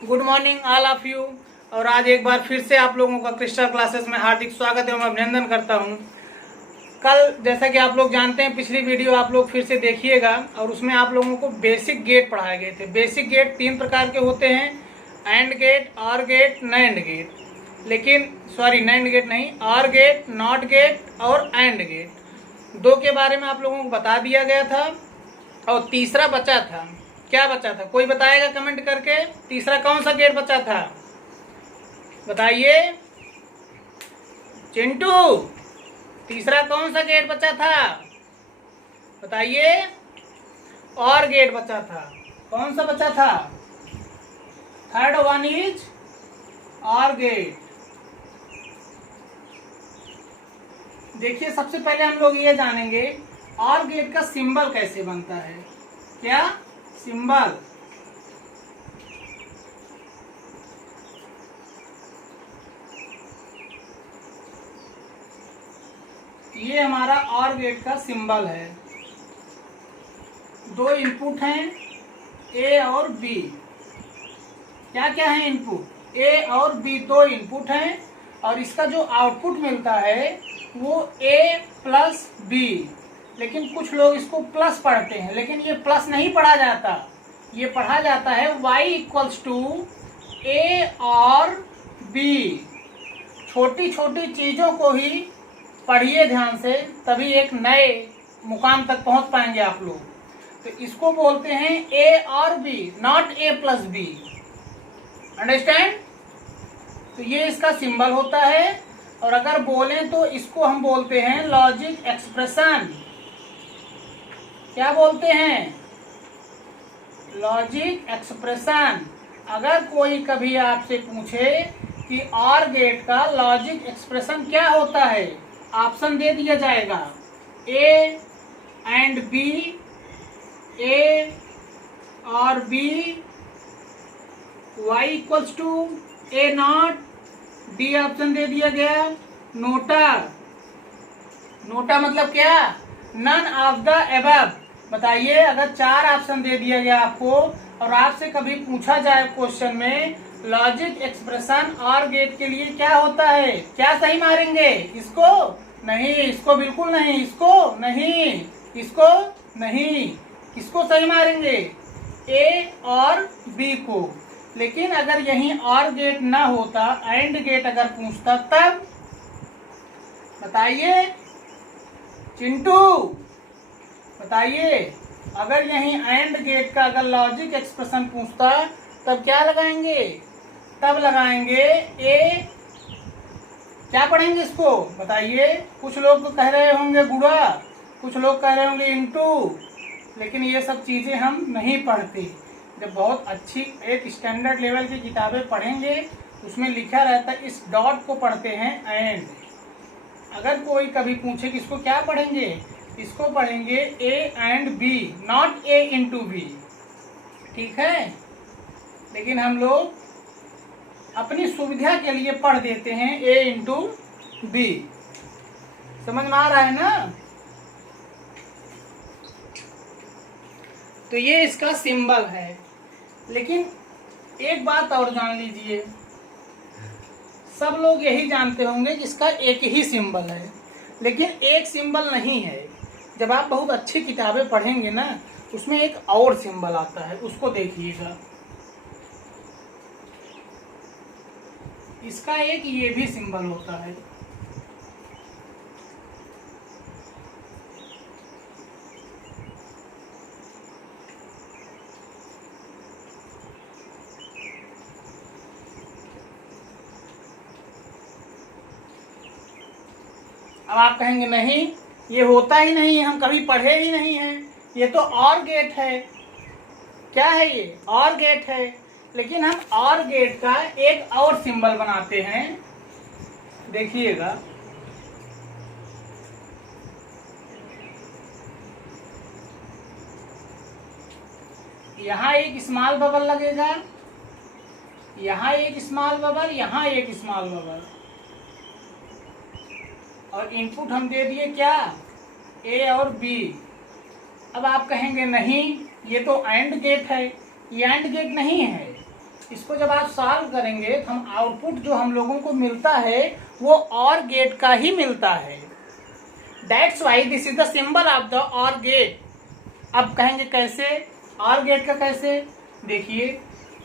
Good morning all of you. और आज एक बार फिर से आप लोगों का क्रिस्टल क्लासेस में हार्दिक स्वागत एवं अभिनंदन करता हूं। कल जैसा कि आप लोग जानते हैं, पिछली वीडियो आप लोग फिर से देखिएगा और उसमें आप लोगों को बेसिक गेट पढ़ाए गए थे। बेसिक गेट 3 प्रकार के होते हैं, and gate, or gate, NAND gate. लेकिन नैंड गेट नहीं, ऑर गेट, नॉट गेट और एंड गेट। 2 के बारे में आप लोगों को बता दिया गया था और तीसरा बचा था। क्या बचा था, कोई बताएगा कमेंट करके? तीसरा कौन सा गेट बचा था, बताइए चिंटू। तीसरा कौन सा गेट बचा था, बताइए। और गेट बचा था। कौन सा बचा था? थर्ड वन इज और गेट। देखिए, सबसे पहले हम लोग ये जानेंगे और गेट का सिंबल कैसे बनता है। क्या सिंबल? ये हमारा और गेट का सिंबल है। 2 इनपुट हैं, ए और बी। क्या क्या है इनपुट? ए और बी 2 इनपुट हैं और इसका जो आउटपुट मिलता है वो ए प्लस बी। लेकिन कुछ लोग इसको प्लस पढ़ते हैं, लेकिन ये प्लस नहीं पढ़ा जाता, ये पढ़ा जाता है y इक्वल्स टू ए और बी। छोटी छोटी चीजों को ही पढ़िए ध्यान से, तभी एक नए मुकाम तक पहुंच पाएंगे आप लोग। तो इसको बोलते हैं ए और B, not A plus B. Understand? तो ये इसका सिंबल होता है। और अगर बोलें तो इसको हम बोलते हैं लॉजिक एक्सप्रेशन। क्या बोलते हैं? Logic expression. अगर कोई कभी आपसे पूछे कि और गेट का लॉजिक एक्सप्रेशन क्या होता है, ऑप्शन दे दिया जाएगा ए एंड बी, ए और B, y equals to A not, D option दे दिया गया नोटा। नोटा मतलब क्या? None of the above. बताइए, अगर 4 ऑप्शन दे दिया गया आपको और आपसे कभी पूछा जाए क्वेश्चन में लॉजिक एक्सप्रेशन और गेट के लिए क्या होता है, क्या सही मारेंगे? इसको नहीं, इसको बिल्कुल नहीं, इसको नहीं, इसको नहीं, किसको सही मारेंगे? ए और बी को। लेकिन अगर यहीं और गेट ना होता, एंड गेट अगर पूछता, तब बताइए चिंटू, बताइए। अगर यहीं एंड गेट का अगर लॉजिक एक्सप्रेशन पूछता, तब क्या लगाएंगे? तब लगाएंगे ए। क्या पढ़ेंगे इसको, बताइए। कुछ लोग तो कह रहे होंगे गुणा, कुछ लोग कह रहे होंगे इंटू, लेकिन ये सब चीजें हम नहीं पढ़ते। जब बहुत अच्छी एक स्टैंडर्ड लेवल की किताबें पढ़ेंगे, उसमें लिखा रहता है इस डॉट को पढ़ते हैं एंड। अगर कोई कभी पूछे कि इसको क्या पढ़ेंगे, इसको पढ़ेंगे A and B, not A into B. ठीक है? लेकिन हम लोग अपनी सुविधा के लिए पढ़ देते हैं ए इंटू बी। समझ में आ रहा है ना? तो ये इसका सिंबल है। लेकिन एक बात और जान लीजिए, सब लोग यही जानते होंगे कि इसका एक ही सिंबल है, लेकिन एक सिंबल नहीं है। जब आप बहुत अच्छी किताबें पढ़ेंगे ना, उसमें एक और सिंबल आता है, उसको देखिएगा। इसका एक ये भी सिंबल होता है। अब आप कहेंगे नहीं, ये होता ही नहीं है, हम कभी पढ़े ही नहीं हैं, ये तो और गेट है। क्या है ये? और गेट है। लेकिन हम और गेट का एक और सिंबल बनाते हैं, देखिएगा। यहाँ एक स्मॉल बबल लगेगा, यहाँ एक स्मॉल बबल, यहाँ एक स्मॉल बबल, और इनपुट हम दे दिए क्या? ए और बी। अब आप कहेंगे नहीं, ये तो एंड गेट है। ये एंड गेट नहीं है, इसको जब आप सॉल्व करेंगे तो हम आउटपुट जो हम लोगों को मिलता है वो और गेट का ही मिलता है। That's why this is the symbol of the और गेट। अब कहेंगे कैसे, और गेट का कैसे? देखिए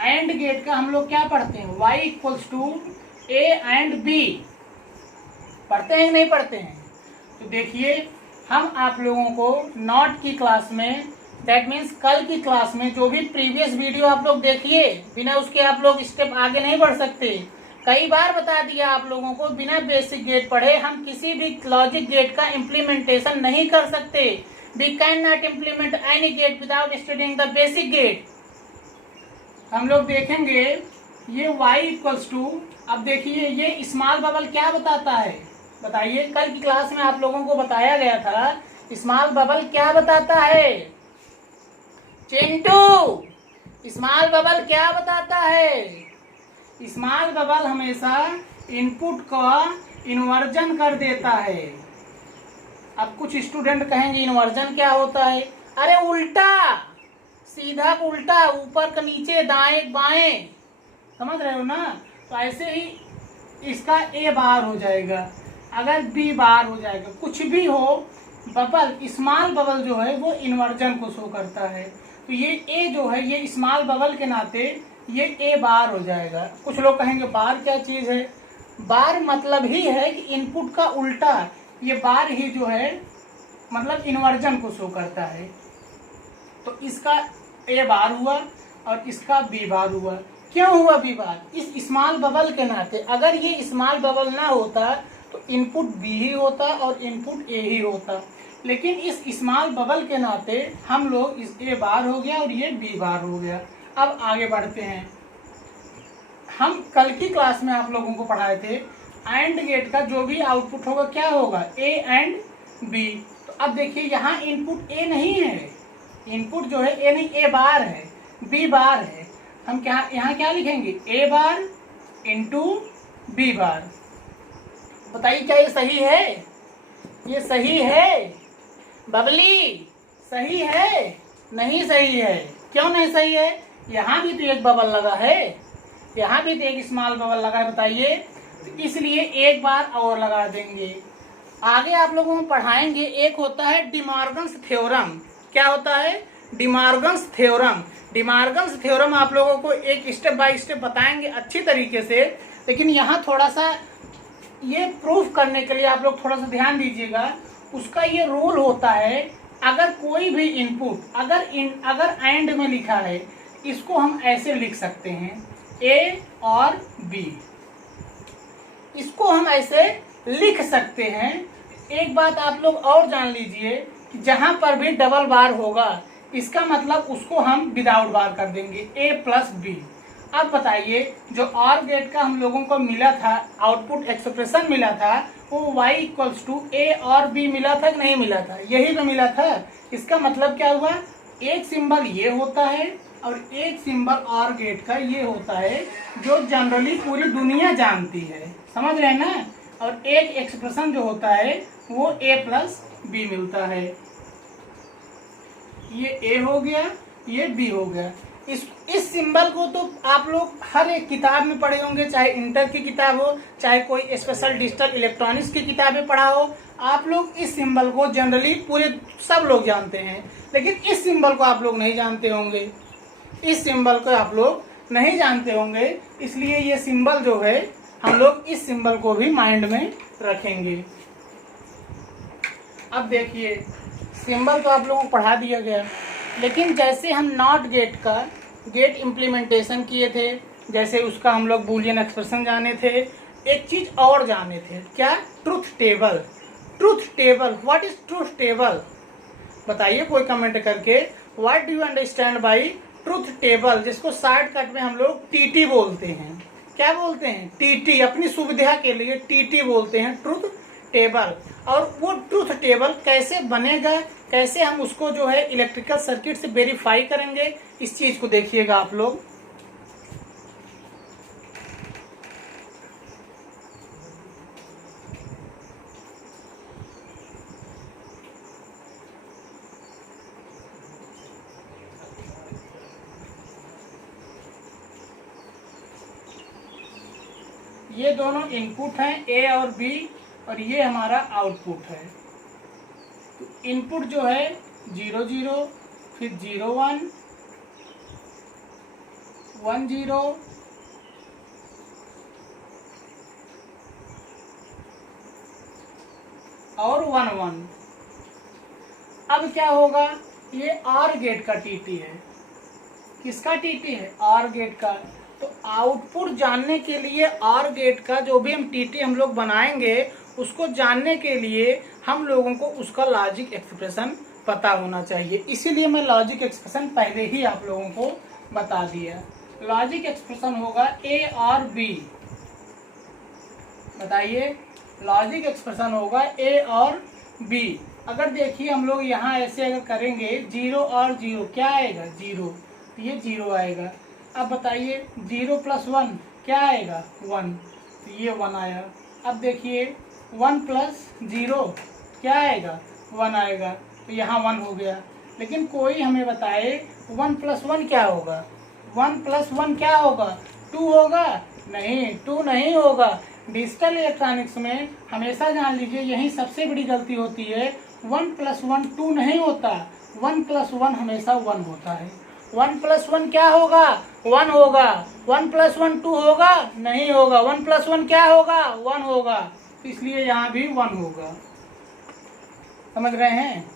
एंड गेट का हम लोग क्या पढ़ते हैं, y equals to A and B, पढ़ते हैं नहीं पढ़ते हैं? तो देखिए हम आप लोगों को नॉट की क्लास में, दैट मीन्स कल की क्लास में जो भी प्रीवियस वीडियो आप लोग देखिए, बिना उसके आप लोग स्टेप आगे नहीं बढ़ सकते। कई बार बता दिया आप लोगों को, बिना बेसिक गेट पढ़े हम किसी भी लॉजिक गेट का इम्प्लीमेंटेशन नहीं कर सकते। We can not implement any gate without studying the basic gate. हम लोग देखेंगे ये y इक्वल्स टू, अब देखिए ये स्मॉल बबल क्या बताता है, बताइए। कल की क्लास में आप लोगों को बताया गया था स्मॉल बबल क्या बताता है। चिंटू स्मॉल बबल क्या बताता है? स्मॉल बबल हमेशा इनपुट का इन्वर्जन कर देता है। अब कुछ स्टूडेंट कहेंगे इन्वर्जन क्या होता है? अरे उल्टा, सीधा उल्टा, ऊपर का नीचे, दाएं बाएं, समझ रहे हो ना? तो ऐसे ही इसका ए बार हो जाएगा, अगर बी बार हो जाएगा, कुछ भी हो बबल, स्मॉल बबल जो है वो इन्वर्जन को शो करता है। तो ये ए जो है ये स्मॉल बबल के नाते ये ए बार हो जाएगा। कुछ लोग कहेंगे बार क्या चीज है? बार मतलब ही है कि इनपुट का उल्टा, ये बार ही जो है मतलब इन्वर्जन को शो करता है। तो इसका ए बार हुआ और इसका बी बार हुआ। क्यों हुआ बी बार? इस स्मॉल बबल के नाते। अगर ये स्मॉल बबल ना होता तो इनपुट बी ही होता और इनपुट ए ही होता, लेकिन इस स्मॉल बबल के नाते हम लोग इस ए बार हो गया और ये बी बार हो गया। अब आगे बढ़ते हैं। हम कल की क्लास में आप लोगों को पढ़ाए थे एंड गेट का जो भी आउटपुट होगा क्या होगा, ए एंड बी। तो अब देखिए यहाँ इनपुट ए नहीं है, इनपुट जो है ए नहीं, ए बार है, बी बार है। हम क्या यहाँ क्या लिखेंगे, ए बार इंटू बी बार। बताइए क्या ये सही है? ये सही है बबली? सही है? नहीं सही है। क्यों नहीं सही है? यहाँ भी तो एक बबल लगा है, यहाँ भी तो एक स्मॉल बबल लगा है, बताइए। तो इसलिए एक बार और लगा देंगे। आगे आप लोगों को पढ़ाएंगे, एक होता है डिमॉर्गन्स थ्योरम। क्या होता है? De Morgan's theorem. डिमॉर्गन्स थ्योरम आप लोगों को एक स्टेप बाय स्टेप बताएंगे अच्छी तरीके से, लेकिन यहाँ थोड़ा सा ये प्रूफ करने के लिए आप लोग थोड़ा सा ध्यान दीजिएगा। उसका ये रूल होता है, अगर कोई भी इनपुट अगर एंड में लिखा है, इसको हम ऐसे लिख सकते हैं, ए और बी, इसको हम ऐसे लिख सकते हैं। एक बात आप लोग और जान लीजिए कि जहां पर भी डबल बार होगा इसका मतलब उसको हम विदाउट बार कर देंगे, ए प्लस बी। अब बताइए जो और गेट का हम लोगों को मिला था, आउटपुट एक्सप्रेशन मिला था, वो y इक्वल्स टू ए और बी मिला था कि नहीं मिला था? यही तो मिला था। इसका मतलब क्या हुआ, एक सिंबल ये होता है और एक सिंबल और गेट का ये होता है, जो जनरली पूरी दुनिया जानती है, समझ रहे हैं ना? और एक एक्सप्रेशन जो होता है वो ए प्लस बी मिलता है। ये ए हो गया, ये बी हो गया। इस सिंबल को तो आप लोग हर एक किताब में पढ़े होंगे, चाहे इंटर की किताब हो, चाहे कोई स्पेशल डिजिटल इलेक्ट्रॉनिक्स की किताबें पढ़ा हो। आप लोग इस सिंबल को जनरली पूरे सब लोग जानते हैं, लेकिन इस सिंबल को आप लोग नहीं जानते होंगे। इस सिंबल को आप लोग नहीं जानते होंगे, इसलिए ये सिंबल जो है हम लोग इस सिंबल को भी माइंड में रखेंगे। अब देखिए सिंबल तो आप लोगों को पढ़ा दिया गया, लेकिन जैसे हम नॉट गेट का गेट इम्प्लीमेंटेशन किए थे, जैसे उसका हम लोग बूलियन एक्सप्रेशन जाने थे, एक चीज और जाने थे, क्या? Truth table. Truth table, what is truth table? बताइए कोई कमेंट करके, what do you understand by truth table, जिसको शॉर्टकट में हम लोग टीटी बोलते हैं। क्या बोलते हैं? टीटी, अपनी सुविधा के लिए टीटी बोलते हैं, ट्रूथ टेबल। और वो ट्रूथ टेबल कैसे बनेगा, कैसे हम उसको जो है इलेक्ट्रिकल सर्किट से वेरीफाई करेंगे, इस चीज को देखिएगा आप लोग। ये दोनों इनपुट हैं ए और बी, और ये हमारा आउटपुट है। तो इनपुट जो है 0 0, फिर 0 1 1 0 और 1 1। अब क्या होगा, ये आर गेट का टीटी है। किसका टीटी है? आर गेट का। तो आउटपुट जानने के लिए आर गेट का जो भी हम टीटी हम लोग बनाएंगे, उसको जानने के लिए हम लोगों को उसका लॉजिक एक्सप्रेशन पता होना चाहिए। इसीलिए मैं लॉजिक एक्सप्रेशन पहले ही आप लोगों को बता दिया। लॉजिक एक्सप्रेशन होगा ए और बी। बताइए, लॉजिक एक्सप्रेशन होगा ए और बी। अगर देखिए हम लोग यहाँ ऐसे अगर करेंगे 0 और 0, क्या आएगा? 0, तो ये 0 आएगा। अब बताइए 0 + 1 क्या आएगा? 1, तो ये 1 आया। अब देखिए 1 + 0 क्या आएगा? 1 आएगा, तो यहाँ 1 हो गया। लेकिन कोई हमें बताए 1 + 1 क्या होगा? 1 + 1 क्या होगा? 2 होगा? नहीं, 2 नहीं होगा। डिजिटल इलेक्ट्रॉनिक्स में हमेशा जान लीजिए यही सबसे बड़ी गलती होती है। 1 + 1 2 नहीं होता, 1 + 1 हमेशा 1 होता है। 1 + 1 क्या होगा? 1 होगा। 1 + 1 2 होगा? नहीं होगा। 1 + 1 क्या होगा? 1 होगा। तो इसलिए यहाँ भी 1 होगा। समझ रहे हैं?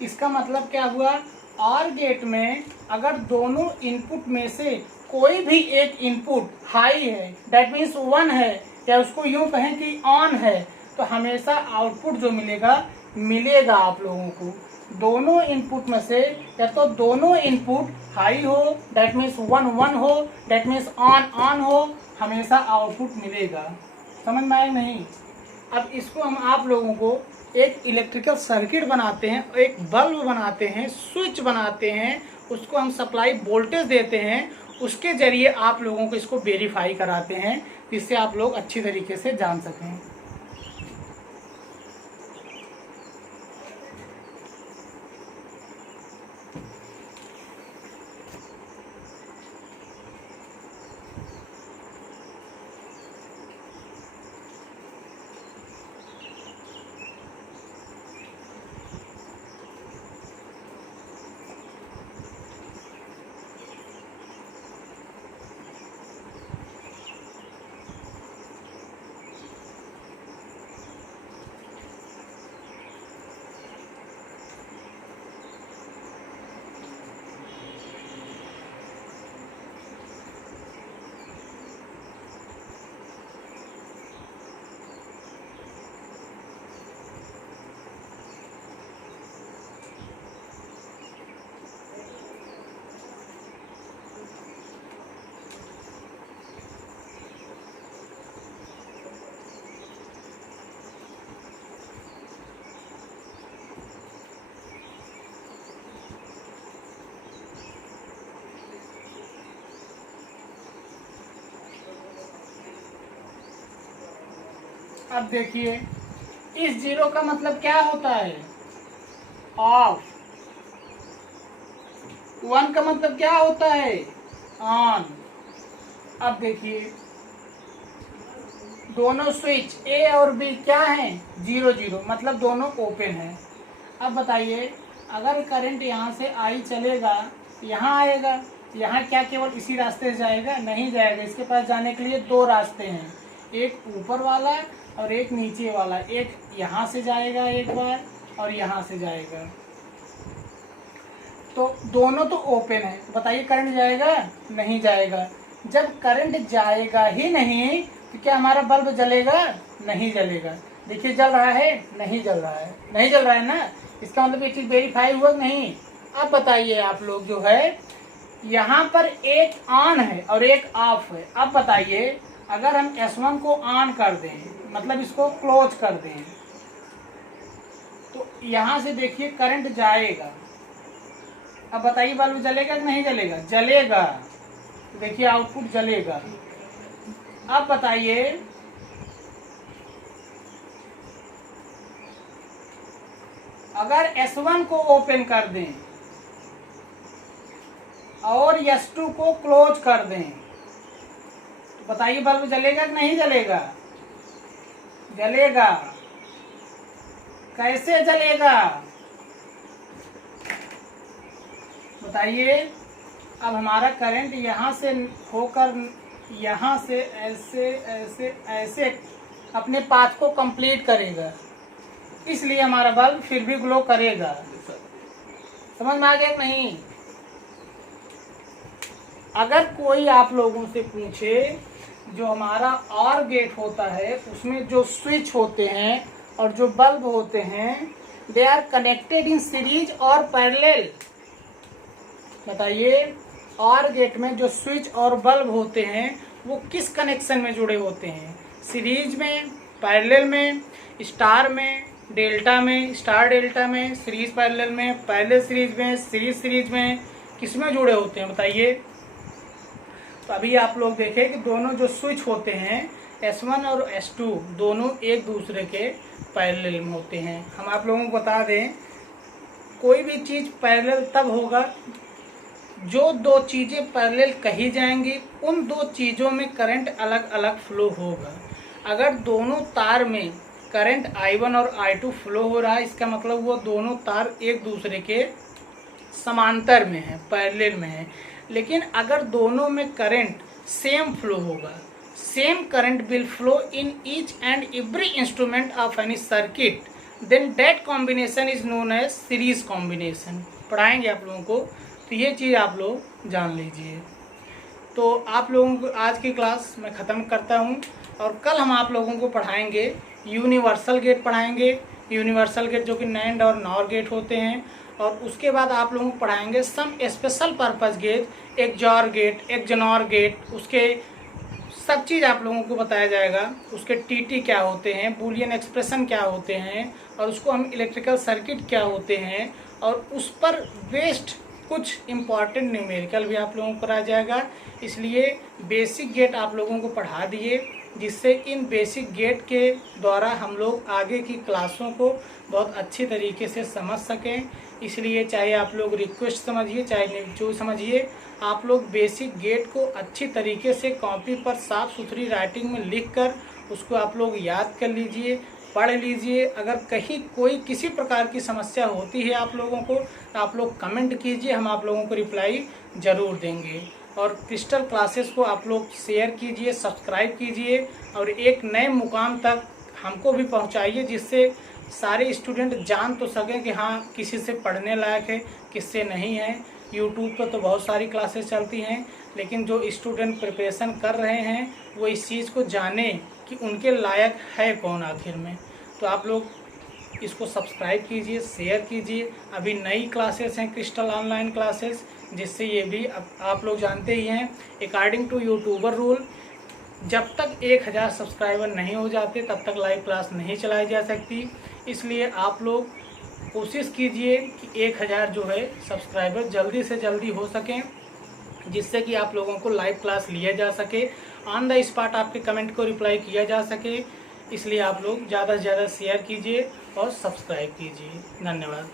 इसका मतलब क्या हुआ? ऑर गेट में अगर दोनों इनपुट में से कोई भी एक इनपुट हाई है, दैट मीन्स 1 है, या उसको यूं कहें कि ऑन है, तो हमेशा आउटपुट जो मिलेगा आप लोगों को। दोनों इनपुट में से या तो दोनों इनपुट हाई हो, दैट मीन्स 1 1 हो, दैट मीन्स ऑन हो, हमेशा आउटपुट मिलेगा। समझ में आया नहीं? अब इसको हम आप लोगों को एक इलेक्ट्रिकल सर्किट बनाते हैं, एक बल्ब बनाते हैं, स्विच बनाते हैं, उसको हम सप्लाई वोल्टेज देते हैं, उसके जरिए आप लोगों को इसको वेरीफाई कराते हैं, जिससे आप लोग अच्छी तरीके से जान सकें। अब देखिए, इस 0 का मतलब क्या होता है? ऑफ। 1 का मतलब क्या होता है? ऑन। अब देखिए, दोनों स्विच ए और बी क्या हैं? 0 0, मतलब दोनों ओपन है। अब बताइए, अगर करंट यहाँ से आई चलेगा, यहाँ आएगा, यहाँ क्या केवल इसी रास्ते से जाएगा? नहीं जाएगा। इसके पास जाने के लिए 2 रास्ते हैं, एक ऊपर वाला और एक नीचे वाला। एक यहाँ से जाएगा एक बार, और यहाँ से जाएगा। तो दोनों तो ओपन है। बताइए करंट जाएगा? नहीं जाएगा। जब करंट जाएगा ही नहीं, तो क्या हमारा बल्ब जलेगा? नहीं जलेगा। देखिए जल रहा है? नहीं जल रहा है। नहीं जल रहा है ना? इसका मतलब ये चीज वेरीफाई हुआ नहीं? अब बताइए आप लोग, जो है यहाँ पर एक ऑन है और एक ऑफ है। अब बताइए, अगर हम S1 को ऑन कर दें, मतलब इसको क्लोज कर दें, तो यहाँ से देखिए करंट जाएगा। अब बताइए बल्ब जलेगा कि नहीं जलेगा? जलेगा। देखिए आउटपुट जलेगा। अब बताइए, अगर S1 को ओपन कर दें और S2 को क्लोज कर दें, बताइए बल्ब जलेगा कि नहीं जलेगा? जलेगा। कैसे जलेगा बताइए? अब हमारा करंट यहाँ से होकर यहाँ से ऐसे ऐसे ऐसे अपने पाथ को कंप्लीट करेगा, इसलिए हमारा बल्ब फिर भी ग्लो करेगा। समझ में आ गया कि नहीं? अगर कोई आप लोगों से पूछे, जो हमारा और गेट होता है उसमें जो स्विच होते हैं और जो बल्ब होते हैं, they are connected in series और पैरेलल। बताइए, और गेट में जो स्विच और बल्ब होते हैं वो किस कनेक्शन में जुड़े होते हैं? सीरीज में, पैरेलल में, स्टार में, डेल्टा में, स्टार डेल्टा में, सीरीज पैरेलल में, पैरेलल सीरीज में, सीरीज सीरीज में, किसमें जुड़े होते हैं बताइए? तो अभी आप लोग देखें कि दोनों जो स्विच होते हैं S1 और S2 दोनों एक दूसरे के पैरेलल में होते हैं। हम आप लोगों को बता दें, कोई भी चीज़ पैरेलल तब होगा जो दो चीज़ें पैरेलल कही जाएंगी, उन दो चीज़ों में करंट अलग अलग फ्लो होगा। अगर दोनों तार में करंट I1 और I2 फ्लो हो रहा है, इसका मतलब वो दोनों तार एक दूसरे के समांतर में है, पैरेलल में है। लेकिन अगर दोनों में करंट सेम फ्लो होगा, same current will flow in each and every instrument of any circuit, then that combination is known as series combination. पढ़ाएंगे आप लोगों को, तो ये चीज़ आप लोग जान लीजिए। तो आप लोगों को आज की क्लास मैं ख़त्म करता हूँ, और कल हम आप लोगों को पढ़ाएंगे यूनिवर्सल गेट पढ़ाएंगे। यूनिवर्सल गेट जो कि नैंड और नॉर गेट होते हैं, और उसके बाद आप लोगों को पढ़ाएंगे सम स्पेशल पर्पस गेट, एक जॉर गेट, एक जनॉर गेट, उसके सब चीज़ आप लोगों को बताया जाएगा। उसके टीटी क्या होते हैं, बूलियन एक्सप्रेशन क्या होते हैं, और उसको हम इलेक्ट्रिकल सर्किट क्या होते हैं, और उस पर बेस्ड कुछ इम्पॉर्टेंट न्यूमेरिकल भी आप लोगों को कराया जाएगा। इसलिए बेसिक गेट आप लोगों को पढ़ा दिए, जिससे इन बेसिक गेट के द्वारा हम लोग आगे की क्लासों को बहुत अच्छी तरीके से समझ सकें। इसलिए चाहे आप लोग रिक्वेस्ट समझिए, चाहे जो समझिए, आप लोग बेसिक गेट को अच्छी तरीके से कॉपी पर साफ़ सुथरी राइटिंग में लिखकर उसको आप लोग याद कर लीजिए, पढ़ लीजिए। अगर कहीं कोई किसी प्रकार की समस्या होती है आप लोगों को, तो आप लोग कमेंट कीजिए, हम आप लोगों को रिप्लाई ज़रूर देंगे। और क्रिस्टल क्लासेस को आप लोग शेयर कीजिए, सब्सक्राइब कीजिए, और एक नए मुकाम तक हमको भी पहुंचाइए, जिससे सारे स्टूडेंट जान तो सकें कि हाँ किसी से पढ़ने लायक है, किससे नहीं है। यूट्यूब पर तो बहुत सारी क्लासेस चलती हैं, लेकिन जो स्टूडेंट प्रिपरेशन कर रहे हैं वो इस चीज़ को जाने कि उनके लायक है कौन आखिर में। तो आप लोग इसको सब्सक्राइब कीजिए, शेयर कीजिए। अभी नई क्लासेस हैं क्रिस्टल ऑनलाइन क्लासेस, जिससे ये भी आप लोग जानते ही हैं, अकॉर्डिंग टू यूट्यूबर रूल, जब तक 1000 सब्सक्राइबर नहीं हो जाते तब तक लाइव क्लास नहीं चलाई जा सकती। इसलिए आप लोग कोशिश कीजिए कि 1000 जो है सब्सक्राइबर जल्दी से जल्दी हो सकें, जिससे कि आप लोगों को लाइव क्लास लिया जा सके, ऑन द स्पॉट आपके कमेंट को रिप्लाई किया जा सके। इसलिए आप लोग ज़्यादा से ज़्यादा शेयर कीजिए और सब्सक्राइब कीजिए। धन्यवाद।